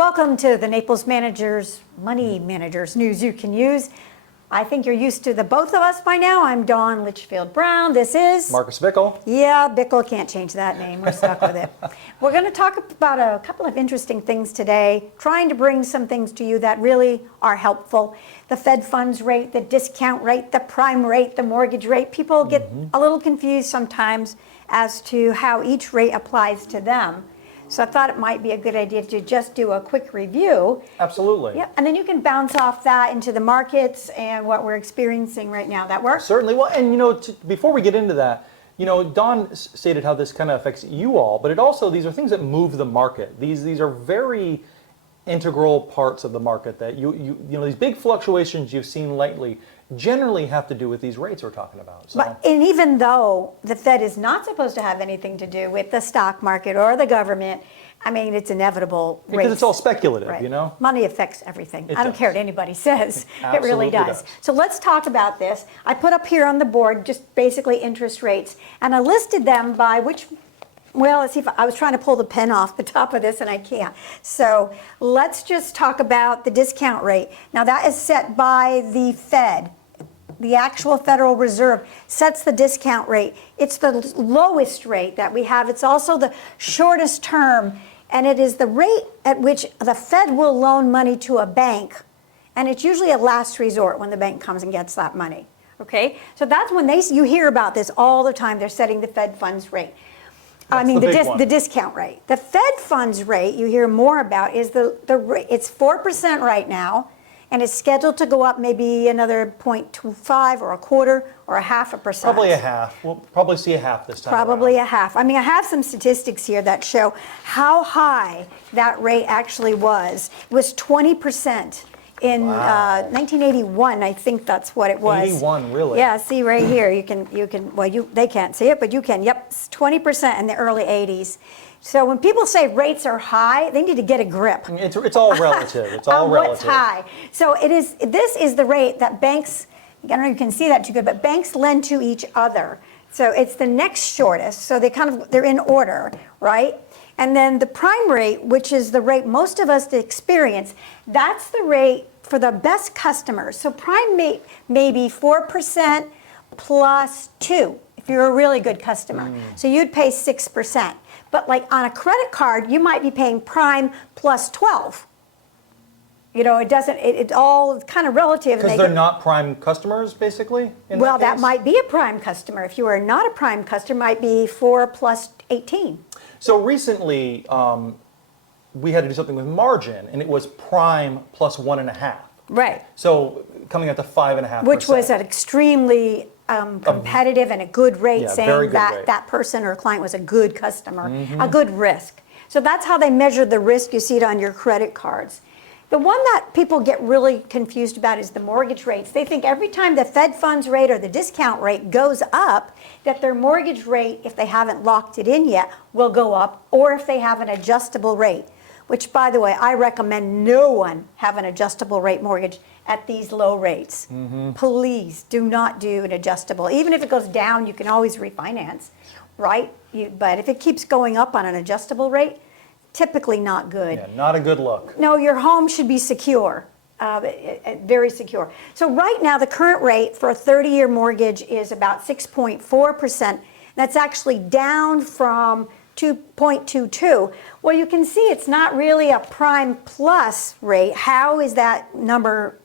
Welcome to the Naples Money Managers News You Can Use. I think you're used to the both of us by now. I'm Dawn Litchfield Brown. This is Marcus Bickle. Yeah, Bickle, can't change that name. We're stuck with it. We're going to talk about a couple of interesting things today, trying to bring some things to you that really are helpful. The Fed funds rate, the discount rate, the prime rate, the mortgage rate. People get a little confused sometimes as to how each rate applies to them. So I thought it might be a good idea to just do a quick review. Absolutely. Yeah, and then you can bounce off that into the markets and what we're experiencing right now. That works? Certainly. Well, and before we get into that, Dawn stated how this kind of affects you all, but these are things that move the market. These are very integral parts of the market that these big fluctuations you've seen lately generally have to do with these rates we're talking about. So. And even though the Fed is not supposed to have anything to do with the stock market or the government, I mean, it's inevitable. Because it's all speculative, right. Money affects everything. I don't does. care what anybody says. It really does. So let's talk about this. I put up here on the board just basically interest rates, and I listed them by which. Well, let's see if I was trying to pull the pen off the top of this and I can't. So let's just talk about the discount rate. Now that is set by the Fed. The actual Federal Reserve sets the discount rate. It's the lowest rate that we have. It's also the shortest term, and it is the rate at which the Fed will loan money to a bank, and it's usually a last resort when the bank comes and gets that money. Okay, so that's when you hear about this all the time. They're setting the Fed funds rate. The discount rate. The Fed funds rate you hear more about is the rate. It's 4% right now, and it's scheduled to go up maybe another 0.25 or a quarter or a half a percent. Probably a half. We'll probably see a half this time. Probably around. a half. I mean, I have some statistics here that show how high that rate actually was. It was 20%. In 1981, I think that's what it was. 81, really? Yeah, see right here, they can't see it, but you can. Yep, 20% in the early 80s. So when people say rates are high, they need to get a grip. It's all relative. It's all relative. What's high? So this is the rate that banks, I don't know if you can see that too good, but banks lend to each other. So it's the next shortest, so they're in order, right? And then the prime rate, which is the rate most of us experience, that's the rate for the best customers. So prime may be 4% plus 2 if you're a really good customer. So you'd pay 6%. But like on a credit card, you might be paying prime plus 12. It's all kind of relative. Because they're not prime customers, basically? Well, that might be a prime customer. If you are not a prime customer, it might be 4 plus 18. So recently, we had to do something with margin, and it was prime plus 1.5. Right. So coming out to 5.5%. Which was an extremely competitive and a good rate, saying that that person or client was a good customer, a good risk. So that's how they measure the risk. You see it on your credit cards. The one that people get really confused about is the mortgage rates. They think every time the Fed funds rate or the discount rate goes up, that their mortgage rate, if they haven't locked it in yet, will go up, or if they have an adjustable rate, which, by the way, I recommend no one have an adjustable rate mortgage at these low rates. Please do not do an adjustable. Even if it goes down, you can always refinance, right? But if it keeps going up on an adjustable rate, typically not good. Yeah, not a good look. No, your home should be secure, very secure. So right now, the current rate for a 30-year mortgage is about 6.4%. That's actually down from 2.22. Well, you can see it's not really a prime plus rate. How is that number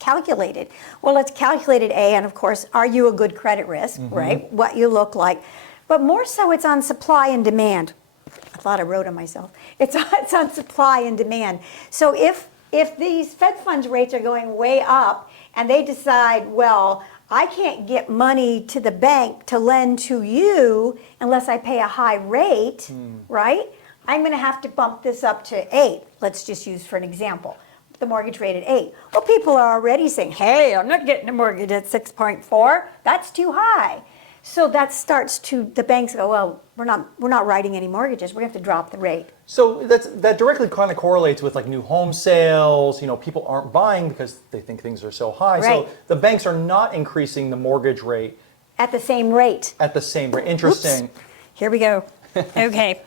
calculated? Well, it's calculated and of course, are you a good credit risk, right? What you look like. But more so, it's on supply and demand. I thought I wrote it myself. It's on supply and demand. So if these Fed funds rates are going way up and they decide, well, I can't get money to the bank to lend to you unless I pay a high rate, right? I'm going to have to bump this up to 8. Let's just use for an example, the mortgage rate at 8. Well, people are already saying, hey, I'm not getting a mortgage at 6.4. That's too high. So that starts the banks go, well, we're not writing any mortgages. We're going to have to drop the rate. So that directly kind of correlates with like new home sales. People aren't buying because they think things are so high. Right. So the banks are not increasing the mortgage rate at the same rate. Interesting. Oops. Here we go. Okay.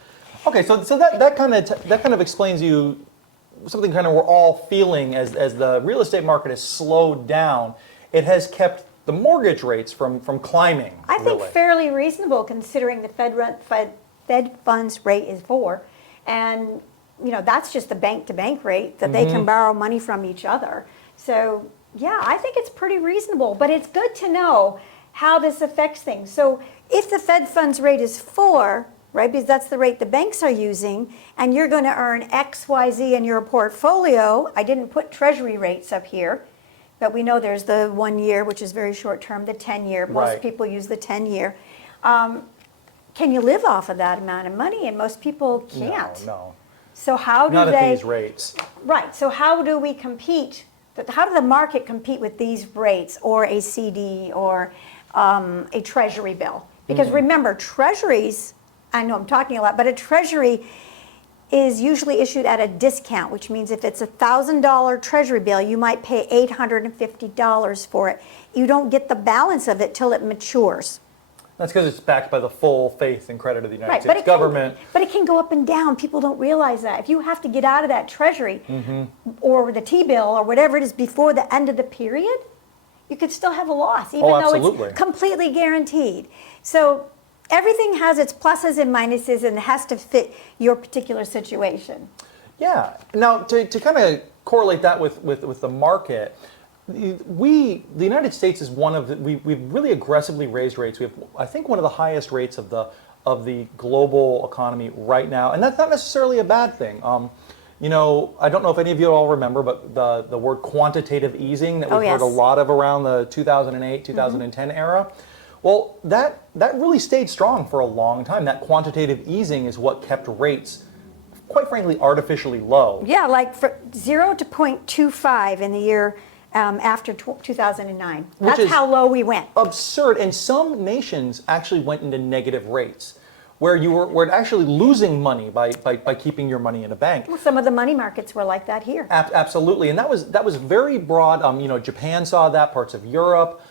Okay, so that kind of explains you something kind of we're all feeling as the real estate market has slowed down, it has kept the mortgage rates from climbing. I think really. fairly reasonable considering the Fed funds rate is 4, and that's just the bank-to-bank rate that they can borrow money from each other. So yeah, I think it's pretty reasonable, but it's good to know how this affects things. So if the Fed funds rate is 4, right, because that's the rate the banks are using, and you're going to earn X, Y, Z in your portfolio. I didn't put treasury rates up here, but we know there's the 1 year, which is very short term, the 10-year. Most Right. people use the 10-year. Can you live off of that amount of money? And most people can't. No. So how do Not they? at these rates. Right. So how do we compete? How do the market compete with these rates, or a CD, or a treasury bill? Because remember, treasuries, I know I'm talking a lot, but a treasury is usually issued at a discount, which means if it's a $1,000 treasury bill, you might pay $850 for it. You don't get the balance of it till it matures. That's because it's backed by the full faith and credit of the United Right, States government. But it can go up and down. People don't realize that. If you have to get out of that treasury or the T-bill or whatever it is before the end of the period, you could still have a loss, even though absolutely. it's completely guaranteed. So everything has its pluses and minuses, and it has to fit your particular situation. Yeah. Now, to kind of correlate that with the market, the United States is one of the, we've really aggressively raised rates. We have, I think, one of the highest rates of the global economy right now, and that's not necessarily a bad thing. I don't know if any of you all remember, but the word quantitative easing that we've heard a lot of around the 2008, 2010 era. Well, that really stayed strong for a long time. That quantitative easing is what kept rates, quite frankly, artificially low. Yeah, like 0 to 0.25 in the year after 2009. That's how low we went. Absurd. And some nations actually went into negative rates, where you were actually losing money by keeping your money in a bank. Well, some of the money markets were like that here. Absolutely. And that was very broad. Japan saw that, parts of Europe.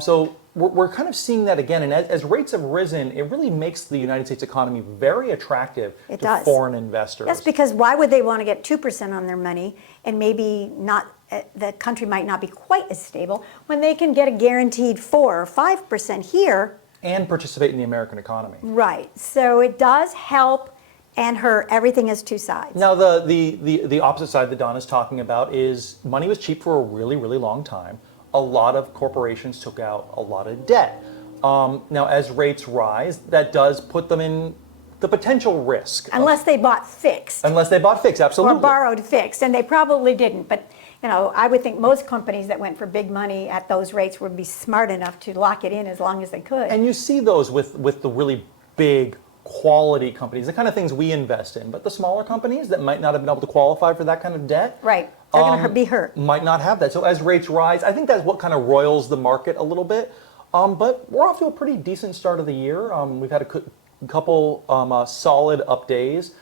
So we're kind of seeing that again. And as rates have risen, it really makes the United States economy very attractive to foreign investors. Yes, because why would they want to get 2% on their money, and maybe not, the country might not be quite as stable, when they can get a guaranteed 4 or 5% here? And participate in the American economy. Right. So it does help and hurt. Everything has two sides. Now, the opposite side that Don is talking about is money was cheap for a really, really long time. A lot of corporations took out a lot of debt. Now, as rates rise, that does put them in the potential risk. Unless they bought fixed. Unless they bought fixed, absolutely. Or borrowed fixed, and they probably didn't. But I would think most companies that went for big money at those rates would be smart enough to lock it in as long as they could. And you see those with the really big quality companies, the kind of things we invest in. But the smaller companies that might not have been able to qualify for that kind of debt, right, they're going to be hurt. Might not have that. So as rates rise, I think that's what kind of roils the market a little bit. But we're off to a pretty decent start of the year. We've had a couple solid up days,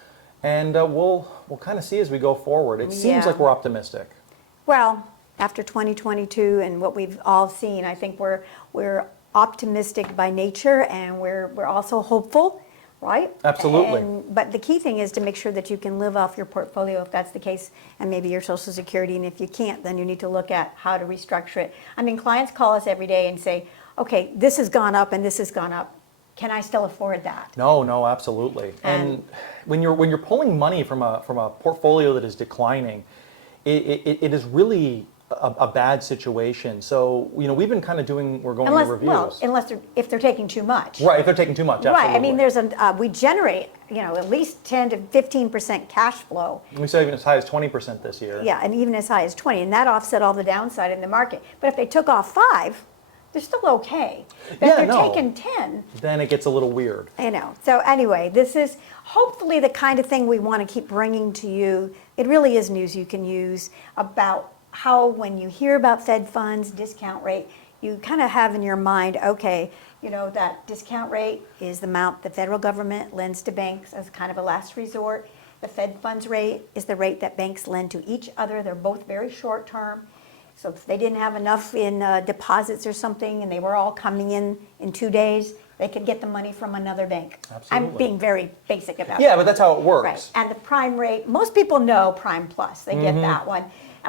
and we'll kind of see as we go forward. It seems like we're optimistic. Well, after 2022 and what we've all seen, I think we're optimistic by nature, and we're also hopeful, right? Absolutely. But the key thing is to make sure that you can live off your portfolio if that's the case, and maybe your Social Security. And if you can't, then you need to look at how to restructure it. I mean, clients call us every day and say, okay, this has gone up and this has gone up. Can I still afford that? No, absolutely. And when you're pulling money from a portfolio that is declining, it is really a bad situation. So we've been kind of we're going to reviews. Well, if they're taking too much. Right, if they're taking too much. Absolutely. Right. I mean, we generate at least 10 to 15% cash flow. We saw even as high as 20% this year. Yeah, and even as high as 20, and that offset all the downside in the market. But if they took off 5, they're still okay. But if they're taking 10, then it gets a little weird. So anyway, this is hopefully the kind of thing we want to keep bringing to you. It really is news you can use about how, when you hear about Fed funds, discount rate, you kind of have in your mind, okay, that discount rate is the amount the federal government lends to banks as kind of a last resort. The Fed funds rate is the rate that banks lend to each other. They're both very short term. So if they didn't have enough in deposits or something, and they were all coming in 2 days, they could get the money from another bank. Absolutely. I'm being very basic about Yeah, that. but that's how it works. Right, and the prime rate, most people know Prime Plus, they get that one.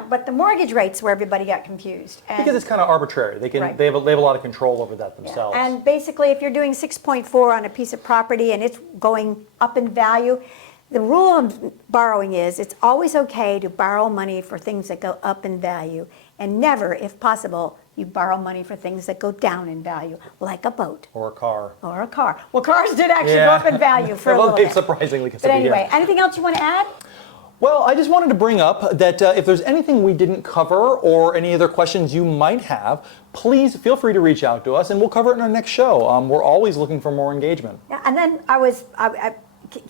But the mortgage rate's where everybody got confused. And Because it's kind of arbitrary. They can Right. they have a lot of control over that yeah, themselves. and basically, if you're doing 6.4 on a piece of property and it's going up in value, the rule of borrowing is it's always okay to borrow money for things that go up in value, and never, if possible, you borrow money for things that go down in value, like a boat Or a car. or a car. Well, cars did actually go up in value for a Well, little they bit. surprisingly But considerably, anyway, yeah. anything else you want to add? Well, I just wanted to bring up that if there's anything we didn't cover or any other questions you might have, please feel free to reach out to us and we'll cover it in our next show. We're always looking for more engagement. Yeah, and then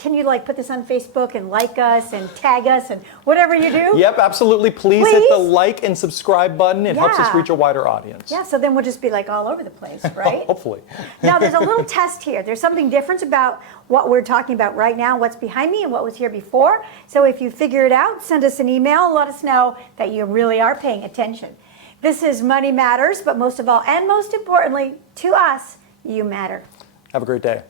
can you like put this on Facebook and like us and tag us and whatever you do? Yep, absolutely. Please hit the Please? like and subscribe button. It helps us Yeah. reach a wider audience. Yeah, so then we'll just be like all over the place, right? Hopefully. Now, there's a little test here. There's something different about what we're talking about right now, what's behind me and what was here before. So if you figure it out, send us an email, let us know that you really are paying attention. This is Money Matters, but most of all, and most importantly, to us, you matter. Have a great day.